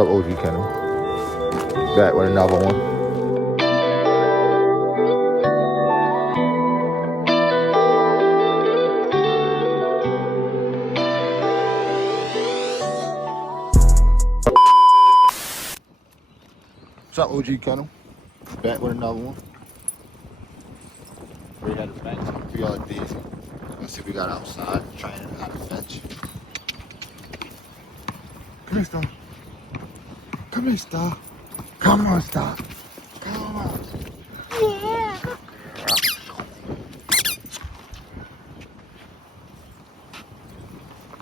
up, OG Kennel? Back with another one. What's up, OG Kennel? Back with another one. Right out of the bench. We all busy. Let's see what we got outside. Training out of the bench. Come here, Star. Come here, Star. Come on, Star. Come on. Yeah.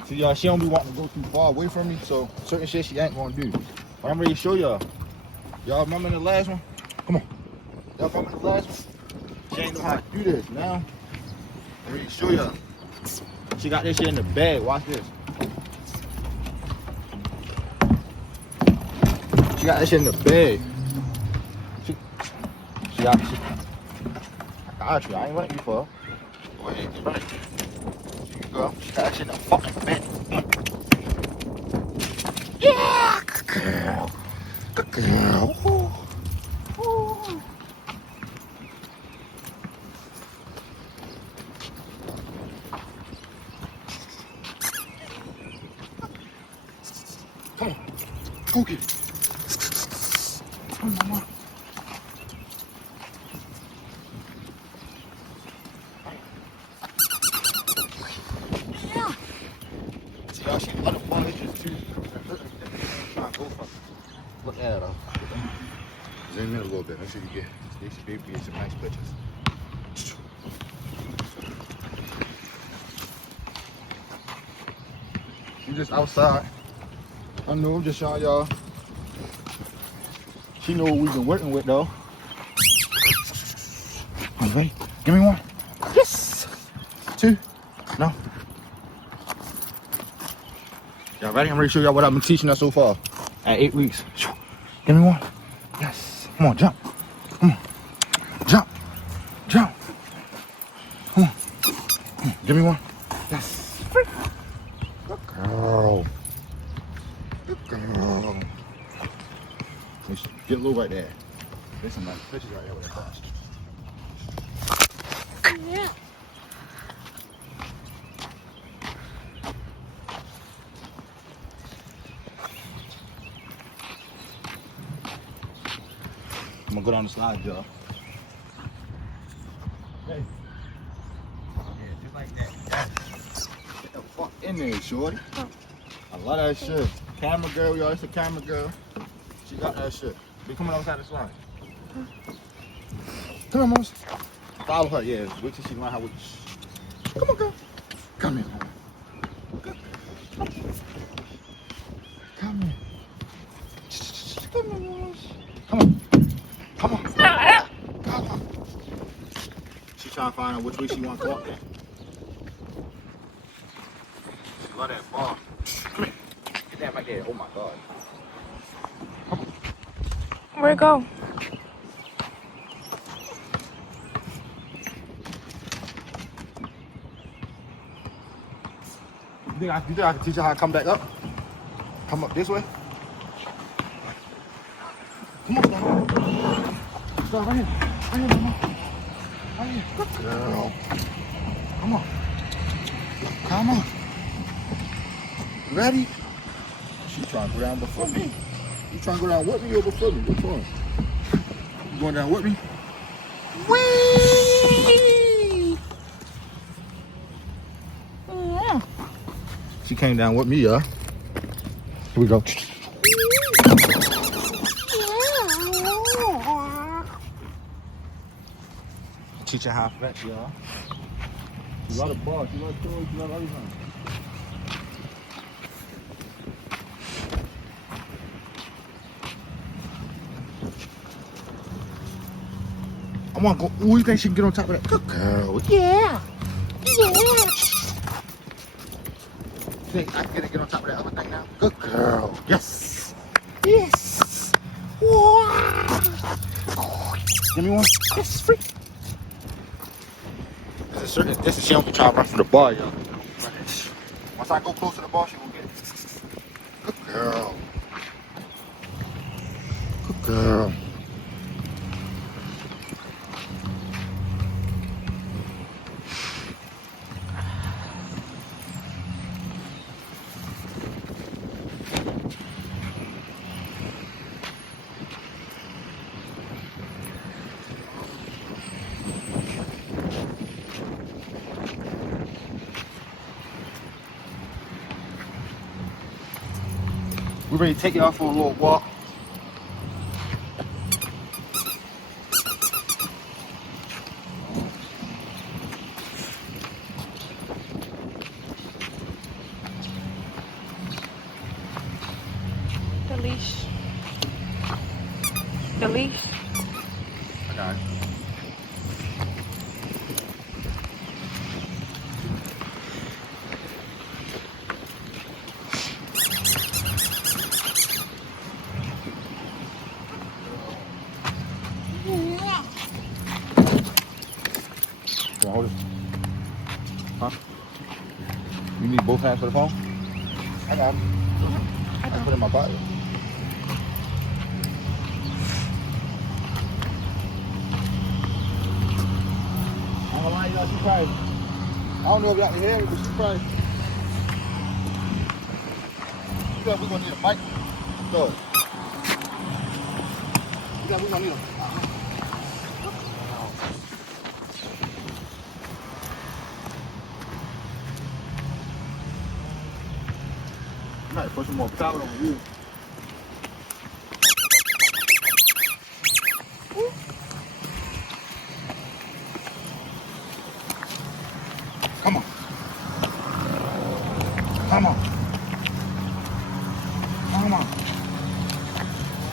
See, y'all, she don't be wanting to go too far away from me, so certain shit she ain't gonna do. But I'm ready to show y'all. Y'all remember the last one? Come on. Y'all remember the last one? She ain't know how to do this. Now, I'm ready to show y'all. She got this shit in the bag. Watch this. She got this shit in the bag. She got this. I got you. I ain't letting you fall. Go ahead, get ready. Here you go. She got that shit in the fucking bag. Yeah! Good girl. Good girl. Ooh. Ooh. Come on. Go get it. Come on, Mama. Yeah. See, y'all, she other one inches too. Trying to go for it. Look at her. Zoom in a little bit. Make sure you get some nice pictures. We just outside. I know, I'm just showing y'all. She know what we've been working with though. Are you ready? Give me one. Yes. Two. No. Y'all ready? I'm ready to show y'all what I've been teaching her so far. At 8 weeks. Give me one. Yes. Come on, jump. Come on. Jump. Jump. Come on. Come on. Give me one. Yes. Good girl. Good girl. Get a little right there. There's some nice pictures right there with that cross. Yeah. I'm gonna go down the slide, y'all. Hey. Yeah, just like that. Get the fuck in there, shorty. I love that shit. Camera girl, y'all. It's a camera girl. She got that shit. Be coming outside the slide. Come on, Moses. Follow her, yeah. Wait till she learn how to. Come on, girl. Come here, mama. Come here. Come on, Moses. Come on. Come on. Come on. She's trying to find out which way she wants to walk in. She love that ball. Come here. Get that right there. Oh my God. Come on. Where'd it go? You think I can teach her how to come back up? Come up this way? Come on, Star. Star, right here. Right here, mama. Right here. Good girl. Come on. Come on. Ready? She trying to go down before me. You trying to go down with me or before me? Which one? You going down with me? Whee! Yeah. She came down with me, y'all. Here we go. Teach her how to fetch, y'all. You love the ball, you love toys, you love everything. I want to go. Ooh, you think she can get on top of that? Good girl. Yeah. Yeah. You think I can get on top of that other thing now? Good girl. Yes. Yes. Wow. Give me one. Yes, free. This is she don't be trying to run from the ball, yo. Once I go close to the ball, she will get it. Good girl. Girl. We ready to take y'all for a little walk. The leash. The leash. I got it. Come on, hold it. Huh? You need both hands for the phone? I got it. I put it in my pocket. I'm gonna lie, y'all, she probably, I don't know if y'all can hear me, but she probably, you know we're gonna need a mic. So, you know we're gonna need a I might put some more powder on you. Come on. Come on. Come on.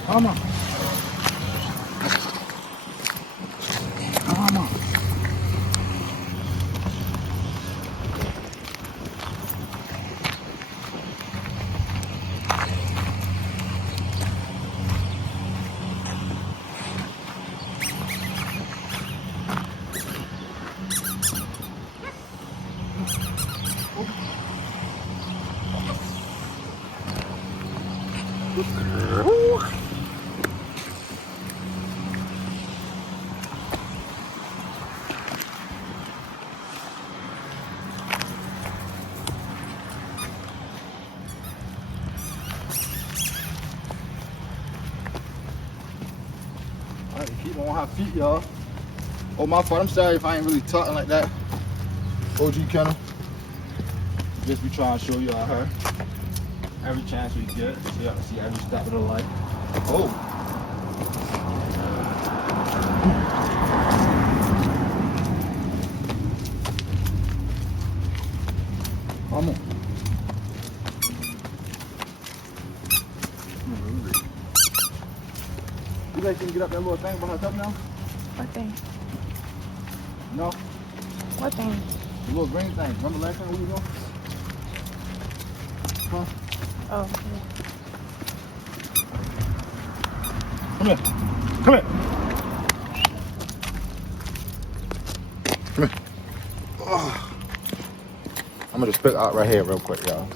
Come on. Come on. I have to keep on her feet, y'all. Oh, my fault. I'm sorry if I ain't really talking like that. OG Kennel. Just be trying to show y'all her. Every chance we get, so y'all can see every step of the life. Oh. Come on. You guys can get up that little thing by herself now? What thing? No? What thing? The little green thing. Remember last time we were doing? Huh? Oh, Come here. Come here. Come here. Oh. I'm gonna just pick out right here real quick, y'all.